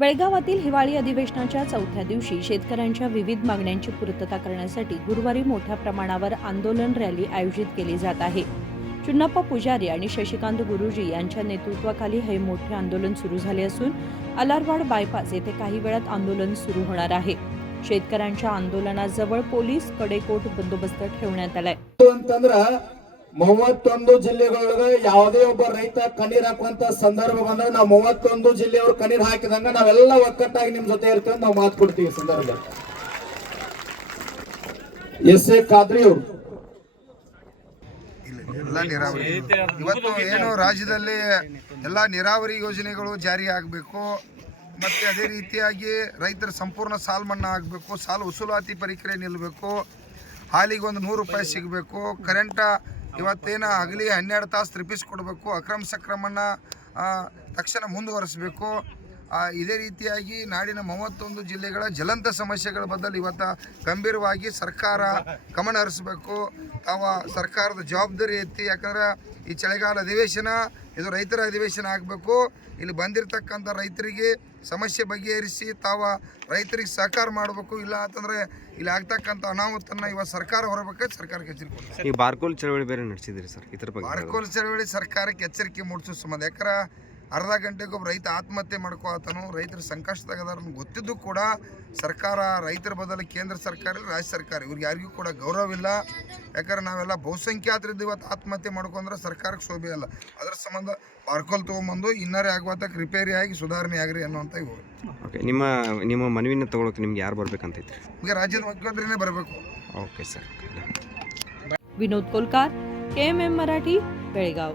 बेळगावातील हिवाळी अधिवेशनाच्या चौथ्या दिवशी शेतकऱ्यांच्या विविध मागण्यांची पूर्तता करण्यासाठी गुरुवारी मोठ्या प्रमाणावर आंदोलन रॅली आयोजित केली जात आहे. चुन्नप्पा पुजारी आणि शशिकांत गुरुजी यांच्या नेतृत्वाखाली हे मोठे आंदोलन सुरू झाले असून अलारवाड बायपास येथे काही वेळात आंदोलन सुरू होणार आहे. शेतकऱ्यांच्या आंदोलनाजवळ पोलीस कडेकोट बंदोबस्त ठेवण्यात आलाय. 31 ಜಿಲ್ಲೆಗಳೊಳಗೆ ಯಾವುದೇ ಒಬ್ಬ ರೈತ ಕಣ್ಣೀರ್ ಹಾಕುವಂತ ಸಂದರ್ಭ ಬಂದಾಗ ನಾವು 31 ಜಿಲ್ಲೆಯವರು ಕಣ್ಣೀರ್ ಹಾಕಿದಂಗ ನಾವೆಲ್ಲ ಒಕ್ಕಟ್ಟಾಗಿ ನಿಮ್ ಜೊತೆ ಇರ್ತೀವಿ ನಾವು ಮಾತು ಕೊಡ್ತೀವಿ. ಸಂದರ್ಭ ಎಸ್.ಎ. ಖಾದ್ರಿ ಅವರು ಎಲ್ಲ ನೀರಾವರಿ ಇವತ್ತು ಏನು ರಾಜ್ಯದಲ್ಲಿ ಎಲ್ಲ ನೀರಾವರಿ ಯೋಜನೆಗಳು ಜಾರಿ ಆಗಬೇಕು, ಮತ್ತು ಅದೇ ರೀತಿಯಾಗಿ ರೈತರ ಸಂಪೂರ್ಣ ಸಾಲ ಮನ್ನಾ ಆಗಬೇಕು, ಸಾಲ ವಸೂಲಾತಿ ಪ್ರಕ್ರಿಯೆ ನಿಲ್ಲಬೇಕು, ಹಾಲಿಗೆ ಒಂದು 100 ರೂಪಾಯಿ ಸಿಗಬೇಕು, ಕರೆಂಟ ಇವತ್ತೇನು ಹಗಲಿ 12 ತಾಸು ತಪ್ಪಿಸಿಕೊಡ್ಬೇಕು, ಅಕ್ರಮ ಸಕ್ರಮನ ತಕ್ಷಣ ಮುಂದುವರಿಸಬೇಕು. ಇದೇ ರೀತಿಯಾಗಿ ನಾಡಿನ 31 ಜಿಲ್ಲೆಗಳ ಜ್ವಲಂತ ಸಮಸ್ಯೆಗಳ ಬದಲು ಇವತ್ತು ಗಂಭೀರವಾಗಿ ಸರ್ಕಾರ ಗಮನ ಹರಿಸಬೇಕು. ಸರ್ಕಾರದ ಜವಾಬ್ದಾರಿ ಎತ್ತಿ, ಯಾಕಂದ್ರೆ ಈ ಚಳಿಗಾಲ ಅಧಿವೇಶನ ಇದು ರೈತರ ಅಧಿವೇಶನ ಆಗಬೇಕು. ಇಲ್ಲಿ ಬಂದಿರತಕ್ಕಂಥ ರೈತರಿಗೆ ಸಮಸ್ಯೆ ಬಗೆಹರಿಸಿ ರೈತರಿಗೆ ಸಹಕಾರ ಮಾಡಬೇಕು. ಇಲ್ಲ ಅಂತಂದರೆ ಇಲ್ಲಿ ಆಗ್ತಕ್ಕಂಥ ಅನಾಹುತನ್ನು ಇವತ್ತು ಸರ್ಕಾರ ಹೊರಬೇಕಾದ್ರೆ ಸರ್ಕಾರಕ್ಕೆ ಎಚ್ಚರಿಕೆ. ಈ ಬಾರ್ಕೋಲ್ ಚಳವಳಿ ಬೇರೆ ನಡೆಸಿದ್ರಿ ಸರ್, ಇದ್ರ ಬಗ್ಗೆ ಬಾರ್ಕೋಲ್ ಚಳವಳಿ ಸರ್ಕಾರಕ್ಕೆ ಎಚ್ಚರಿಕೆ ಮೂಡಿಸೋ ಸಂಬಂಧ. ಯಾಕಂದ್ರೆ ಅರ್ಧ ಗಂಟೆಗೆ ಒಬ್ಬ ರೈತ ಆತ್ಮಹತ್ಯೆ ಮಾಡ್ಕೋತಾನು, ರೈತರ ಸಂಕಷ್ಟದಾಗದಾರನ್ನು ಗೊತ್ತಿದ್ದು ಕೂಡ ಸರ್ಕಾರ ರೈತರ ಬದಲು ಕೇಂದ್ರ ಸರ್ಕಾರ ಇಲ್ಲ ರಾಜ್ಯ ಸರ್ಕಾರ ಇವ್ರಿಗೆ ಯಾರಿಗೂ ಕೂಡ ಗೌರವವಿಲ್ಲ. ಯಾಕಂದ್ರೆ ನಾವೆಲ್ಲ ಬಹುಸಂಖ್ಯಾತರಿದ್ದು ಇವತ್ತು ಆತ್ಮಹತ್ಯೆ ಮಾಡ್ಕೊಂಡ್ರೆ ಸರ್ಕಾರಕ್ಕೆ ಶೋಭೆ ಅಲ್ಲ. ಅದರ ಸಂಬಂಧ ಬಾರ್ಕೋಲ್ ತೊಗೊಂಬಂದು ಇನ್ನರೇ ಆಗುವತ್ತಕ್ಕೆ ರಿಪೇರಿ ಆಗಿ ಸುಧಾರಣೆ ಆಗ್ರಿ ಅನ್ನೋಂಥ ಇವು. ಓಕೆ, ನಿಮ್ಮ ಮನವಿನ ತಗೊಳಕ್ಕೆ ನಿಮ್ಗೆ ಯಾರು ಬರ್ಬೇಕಂತೈತ್ರಿ? ಈಗ ರಾಜ್ಯದ ಮುಖ್ಯಮಂತ್ರಿನೇ ಬರಬೇಕು. Okay sir. Vinod Kolkar, KMM Marathi, Belgaum.